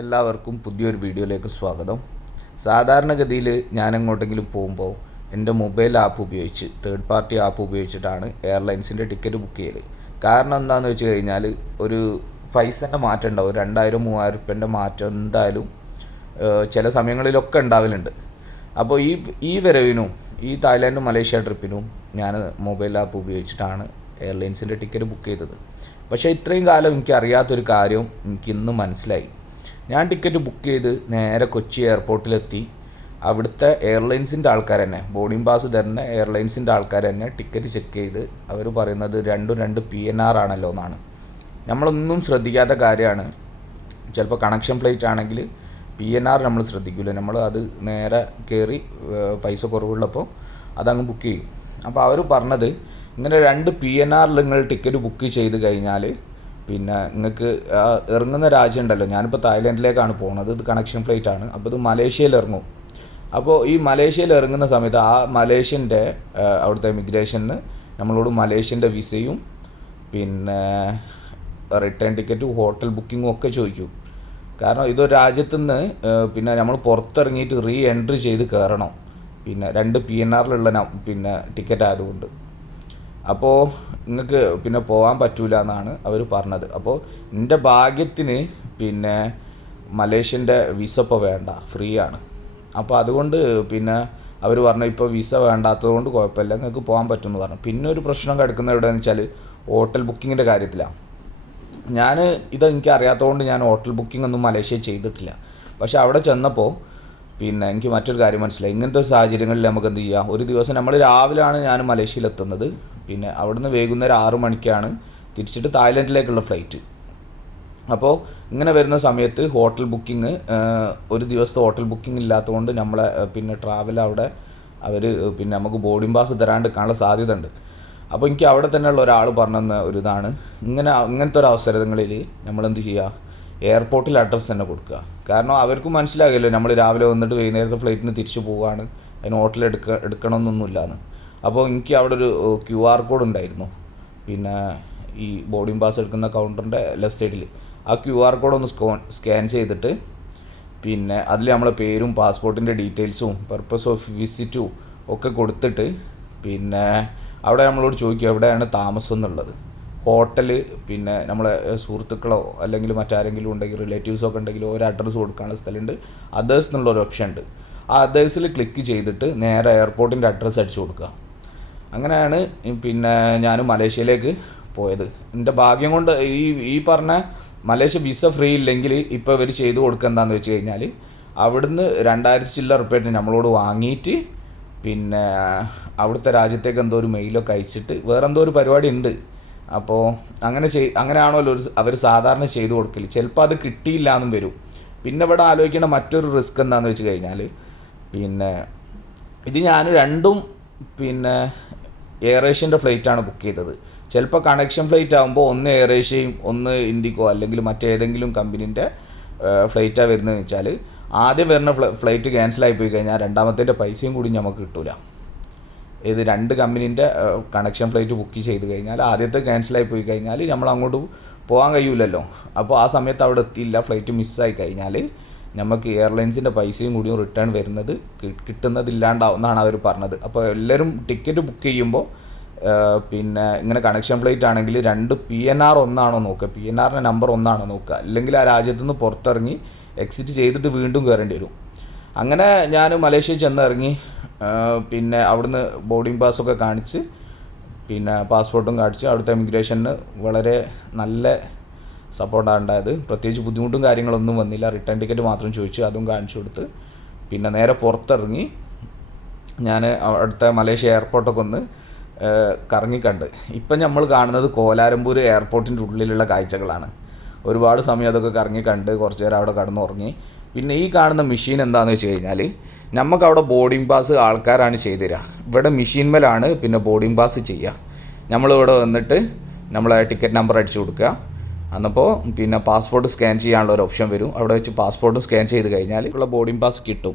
എല്ലാവർക്കും പുതിയൊരു വീഡിയോയിലേക്ക് സ്വാഗതം. സാധാരണഗതിയിൽ ഞാൻ എങ്ങോട്ടെങ്കിലും പോകുമ്പോൾ എന്റെ മൊബൈൽ ആപ്പ് ഉപയോഗിച്ച് തേർഡ് പാർട്ടി ആപ്പ് ഉപയോഗിച്ചിട്ടാണ് എയർലൈൻസിന്റെ ടിക്കറ്റ് ബുക്ക് ചെയ്യൽ കാരണം എന്താണെന്ന് വെച്ച് കഴിഞ്ഞാൽ ഒരു പൈസന്റെ മാറ്റം ഉണ്ടാവും. രണ്ടായിരം മൂവായിരം റുപ്യന്റെ മാറ്റം എന്തായാലും ചില സമയങ്ങളിലൊക്കെ ഉണ്ടാവലുണ്ട്. അപ്പോൾ ഈ ഈ വരവിനും ഈ തായ്ലാൻഡും മലേഷ്യ ട്രിപ്പിനും ഞാൻ മൊബൈൽ ആപ്പ് ഉപയോഗിച്ചിട്ടാണ് എയർലൈൻസിന്റെ ടിക്കറ്റ് ബുക്ക് ചെയ്തത്. പക്ഷേ ഇത്രയും കാലം എനിക്ക് അറിയാത്തൊരു കാര്യം എനിക്ക് ഇന്ന് മനസ്സിലായി. ഞാൻ ടിക്കറ്റ് ബുക്ക് ചെയ്ത് നേരെ കൊച്ചി എയർപോർട്ടിലെത്തി അവിടുത്തെ എയർലൈൻസിന്റെ ആൾക്കാർ തന്നെ ബോർഡിംഗ് പാസ് തരുന്ന എയർലൈൻസിന്റെ ആൾക്കാർ തന്നെ ടിക്കറ്റ് ചെക്ക് ചെയ്ത് അവർ പറയുന്നത് രണ്ടും രണ്ട് പി എൻ ആർ ആണല്ലോ എന്നാണ്. നമ്മളൊന്നും ശ്രദ്ധിക്കാത്ത കാര്യമാണ്. ചിലപ്പോൾ കണക്ഷൻ ഫ്ലൈറ്റ് ആണെങ്കിൽ പി എൻ ആർ നമ്മൾ ശ്രദ്ധിക്കില്ല നമ്മൾ അത് നേരെ കയറി പൈസ കുറവുള്ളപ്പോൾ അതങ്ങ് ബുക്ക് ചെയ്യും. അപ്പോൾ അവർ പറഞ്ഞത് ഇങ്ങനെ രണ്ട് പി എൻ ആറിൽ നിങ്ങൾ ടിക്കറ്റ് ബുക്ക് ചെയ്ത് കഴിഞ്ഞാൽ പിന്നെ നിങ്ങൾക്ക് ഇറങ്ങുന്ന രാജ്യം ഉണ്ടല്ലോ ഞാനിപ്പോൾ തായ്ലൻഡിലേക്കാണ് പോകുന്നത് ഇത് കണക്ഷൻ ഫ്ലൈറ്റ് ആണ്. അപ്പോൾ ഇത് മലേഷ്യയിൽ ഇറങ്ങും. അപ്പോൾ ഈ മലേഷ്യയിൽ ഇറങ്ങുന്ന സമയത്ത് ആ മലേഷ്യന്റെ അവിടുത്തെ ഇമിഗ്രേഷന് നമ്മളോട് മലേഷ്യന്റെ വിസയും പിന്നെ റിട്ടേൺ ടിക്കറ്റും ഹോട്ടൽ ബുക്കിങ്ങും ഒക്കെ ചോദിക്കും. കാരണം ഇതൊരു രാജ്യത്തു നിന്ന് പിന്നെ നമ്മൾ പുറത്തിറങ്ങിയിട്ട് റീ എൻട്രി ചെയ്ത് കയറണം. പിന്നെ രണ്ട് പി എൻ ആറിലുള്ള പിന്നെ ടിക്കറ്റ് ആയതുകൊണ്ട്. അപ്പോൾ നിങ്ങൾക്ക് പിന്നെ പോകാൻ പറ്റൂല എന്നാണ് അവർ പറഞ്ഞത്. അപ്പോൾ എന്റെ ഭാഗ്യത്തിന് പിന്നെ മലേഷ്യന്റെ വിസ ഇപ്പോൾ വേണ്ട ഫ്രീ ആണ്. അപ്പോൾ അതുകൊണ്ട് പിന്നെ അവർ പറഞ്ഞു ഇപ്പോൾ വിസ വേണ്ടാത്തത് കൊണ്ട് കുഴപ്പമില്ല നിങ്ങൾക്ക് പോകാൻ പറ്റുമെന്ന് പറഞ്ഞു. പിന്നെ ഒരു പ്രശ്നം കിടക്കുന്നത് എവിടെയെന്ന് വെച്ചാൽ ഹോട്ടൽ ബുക്കിങ്ങിന്റെ കാര്യത്തിലാണ് ഞാൻ ഇത് എനിക്ക് അറിയാത്തതുകൊണ്ട് ഞാൻ ഹോട്ടൽ ബുക്കിംഗ് ഒന്നും മലേഷ്യയിൽ ചെയ്തിട്ടില്ല. പക്ഷെ അവിടെ ചെന്നപ്പോൾ പിന്നെ എനിക്ക് മറ്റൊരു കാര്യം മനസ്സിലായി. ഇങ്ങനത്തെ സാഹചര്യങ്ങളിൽ നമുക്ക് എന്ത് ചെയ്യാം? ഒരു ദിവസം നമ്മൾ രാവിലെയാണ് ഞാൻ മലേഷ്യയിൽ എത്തുന്നത്. പിന്നെ അവിടുന്ന് വൈകുന്നേരം ആറു മണിക്കാണ് തിരിച്ചിട്ട് തായ്ലൻഡിലേക്കുള്ള ഫ്ലൈറ്റ്. അപ്പോൾ ഇങ്ങനെ വരുന്ന സമയത്ത് ഹോട്ടൽ ബുക്കിംഗ് ഒരു ദിവസത്തെ ഹോട്ടൽ ബുക്കിംഗ് ഇല്ലാത്തതുകൊണ്ട് നമ്മളെ പിന്നെ ട്രാവൽ അവിടെ അവർ പിന്നെ നമുക്ക് ബോർഡിംഗ് പാസ് തരാണ്ട് കാണാൻ സാധ്യത ഉണ്ട് അപ്പോൾ എനിക്ക് അവിടെ തന്നെയുള്ള ഒരാൾ പറഞ്ഞെന്ന ഒരു ഇതാണ്. ഇങ്ങനെ ഇങ്ങനത്തെ ഒരു അവസരങ്ങളിൽ നമ്മൾ എന്ത് ചെയ്യുക? എയർപോർട്ടിൽ അഡ്രസ്സ് തന്നെ കൊടുക്കുക. കാരണം അവർക്കും മനസ്സിലാകില്ലോ നമ്മൾ രാവിലെ വന്നിട്ട് വൈകുന്നേരത്തെ ഫ്ലൈറ്റിന് തിരിച്ചു പോവുകയാണ്. അതിന് ഹോട്ടൽ എടുക്ക എടുക്കണമെന്നൊന്നുമില്ലാന്ന്. അപ്പോൾ എനിക്ക് അവിടെ ഒരു ക്യു ആർ കോഡ് ഉണ്ടായിരുന്നു. പിന്നെ ഈ ബോർഡിംഗ് പാസ് എടുക്കുന്ന കൗണ്ടറിന്റെ ലെഫ്റ്റ് സൈഡിൽ ആ ക്യു ആർ കോഡ് ഒന്ന് സ്കോ സ്കാൻ ചെയ്തിട്ട് പിന്നെ അതിൽ നമ്മളെ പേരും പാസ്പോർട്ടിന്റെ ഡീറ്റെയിൽസും പർപ്പസ് ഓഫ് വിസിറ്റും ഒക്കെ കൊടുത്തിട്ട് പിന്നെ അവിടെ നമ്മളോട് ചോദിക്കും എവിടെയാണ് താമസം എന്നുള്ളത്. ഹോട്ടൽ പിന്നെ നമ്മളെ സുഹൃത്തുക്കളോ അല്ലെങ്കിൽ മറ്റാരെങ്കിലും ഉണ്ടെങ്കിൽ റിലേറ്റീവ്സോ ഒക്കെ ഉണ്ടെങ്കിൽ ഒരു അഡ്രസ്സ് കൊടുക്കാനുള്ള സ്ഥലമുണ്ട്. അതേഴ്സ് എന്നുള്ള ഒരു ഓപ്ഷൻ ഉണ്ട്. ആ അതേഴ്സിൽ ക്ലിക്ക് ചെയ്തിട്ട് നേരെ എയർപോർട്ടിന്റെ അഡ്രസ്സ് അടിച്ചു കൊടുക്കുക. അങ്ങനെയാണ് പിന്നെ ഞാൻ മലേഷ്യയിലേക്ക് പോയത്. എന്റെ ഭാഗ്യം കൊണ്ട് ഈ ഈ പറഞ്ഞ മലേഷ്യ വിസ ഫ്രീ ഇല്ലെങ്കിൽ ഇപ്പോൾ ഇവർ ചെയ്തു കൊടുക്കുക എന്താണെന്ന് വെച്ച് കഴിഞ്ഞാൽ അവിടുന്ന് രണ്ടായിരത്തി ചില്ലറ റുപ്യായിട്ട് നമ്മളോട് വാങ്ങിയിട്ട് പിന്നെ അവിടുത്തെ രാജ്യത്തേക്ക് എന്തോ ഒരു മെയിലൊക്കെ അയച്ചിട്ട് വേറെന്തോ ഒരു പരിപാടി ഉണ്ട്. അപ്പോൾ അങ്ങനെ ചെയ് അങ്ങനെയാണല്ലോ ഒരു അവർ സാധാരണ ചെയ്തു കൊടുക്കൽ ചിലപ്പോൾ അത് കിട്ടിയില്ല എന്നും വരും. പിന്നെ ഇവിടെ ആലോചിക്കേണ്ട മറ്റൊരു റിസ്ക് എന്താണെന്ന് വെച്ച് കഴിഞ്ഞാൽ പിന്നെ ഇത് ഞാൻ രണ്ടും പിന്നെ എയർ ഏഷ്യന്റെ ഫ്ലൈറ്റാണ് ബുക്ക് ചെയ്തത്. ചിലപ്പോൾ കണക്ഷൻ ഫ്ലൈറ്റ് ആകുമ്പോൾ ഒന്ന് എയർ ഏഷ്യയും ഒന്ന് ഇൻഡിഗോ അല്ലെങ്കിൽ മറ്റേതെങ്കിലും കമ്പനീന്റെ ഫ്ലൈറ്റാണ് വരുന്നതെന്ന് വെച്ചാൽ ആദ്യം വരുന്ന ഫ്ലൈറ്റ് ക്യാൻസലായി പോയി കഴിഞ്ഞാൽ രണ്ടാമത്തേന്റെ പൈസയും കൂടി നമുക്ക് കിട്ടൂല. ഇത് രണ്ട് കമ്പനീന്റെ കണക്ഷൻ ഫ്ലൈറ്റ് ബുക്ക് ചെയ്ത് കഴിഞ്ഞാൽ ആദ്യത്തെ ക്യാൻസലായി പോയി കഴിഞ്ഞാൽ നമ്മൾ അങ്ങോട്ട് പോകാൻ കഴിയില്ലല്ലോ അപ്പോൾ ആ സമയത്ത് അവിടെ എത്തിയില്ല ഫ്ലൈറ്റ് മിസ്സായി കഴിഞ്ഞാൽ നമുക്ക് എയർലൈൻസിന്റെ പൈസയും കൂടിയും റിട്ടേൺ വരുന്നത് കിട്ടുന്നതില്ലാണ്ടാവുന്നതാണ് അവർ പറഞ്ഞത്. അപ്പോൾ എല്ലാവരും ടിക്കറ്റ് ബുക്ക് ചെയ്യുമ്പോൾ പിന്നെ ഇങ്ങനെ കണക്ഷൻ ഫ്ലൈറ്റ് ആണെങ്കിൽ രണ്ട് പി എൻ ആർ ഒന്നാണോ നോക്കുക. പി എൻ ആറിന്റെ നമ്പർ ഒന്നാണോ നോക്കുക. അല്ലെങ്കിൽ ആ രാജ്യത്തു നിന്ന് പുറത്തിറങ്ങി എക്സിറ്റ് ചെയ്തിട്ട് വീണ്ടും കയറേണ്ടി വരും. അങ്ങനെ ഞാൻ മലേഷ്യയിൽ ചെന്നിറങ്ങി പിന്നെ അവിടുന്ന് ബോർഡിംഗ് പാസ്സൊക്കെ കാണിച്ച് പിന്നെ പാസ്പോർട്ടും കാണിച്ച് അവിടുത്തെ ഇമിഗ്രേഷന് വളരെ നല്ല സപ്പോർട്ടാണ് ഉണ്ടായത്. പ്രത്യേകിച്ച് ബുദ്ധിമുട്ടും കാര്യങ്ങളൊന്നും വന്നില്ല. റിട്ടേൺ ടിക്കറ്റ് മാത്രം ചോദിച്ചു അതും കാണിച്ചു കൊടുത്ത്. പിന്നെ നേരെ പുറത്തിറങ്ങി ഞാൻ അവിടുത്തെ മലേഷ്യ എയർപോർട്ടൊക്കെ ഒന്ന് കറങ്ങിക്കണ്ട്. ഇപ്പം നമ്മൾ കാണുന്നത് കോലാലംപൂർ എയർപോർട്ടിന്റെ ഉള്ളിലുള്ള കാഴ്ചകളാണ്. ഒരുപാട് സമയം അതൊക്കെ കറങ്ങി കണ്ട് കുറച്ച് നേരം അവിടെ കടന്നുറങ്ങി പിന്നെ ഈ കാണുന്ന മെഷീൻ എന്താണെന്ന് വെച്ച് കഴിഞ്ഞാൽ നമുക്ക് അവിടെ ബോർഡിംഗ് പാസ് ആൾക്കാരാണ് ചെയ്തു തരിക ഇവിടെ മെഷീൻമേലാണ് പിന്നെ ബോർഡിംഗ് പാസ് ചെയ്യുക നമ്മളിവിടെ വന്നിട്ട് നമ്മളെ ടിക്കറ്റ് നമ്പർ അടിച്ചു കൊടുക്കുക. അന്നപ്പോൾ പിന്നെ പാസ്പോർട്ട് സ്കാൻ ചെയ്യാനുള്ള ഒരു ഓപ്ഷൻ വരും. അവിടെ വെച്ച് പാസ്പോർട്ട് സ്കാൻ ചെയ്ത് കഴിഞ്ഞാൽ ഉള്ള ബോർഡിംഗ് പാസ് കിട്ടും.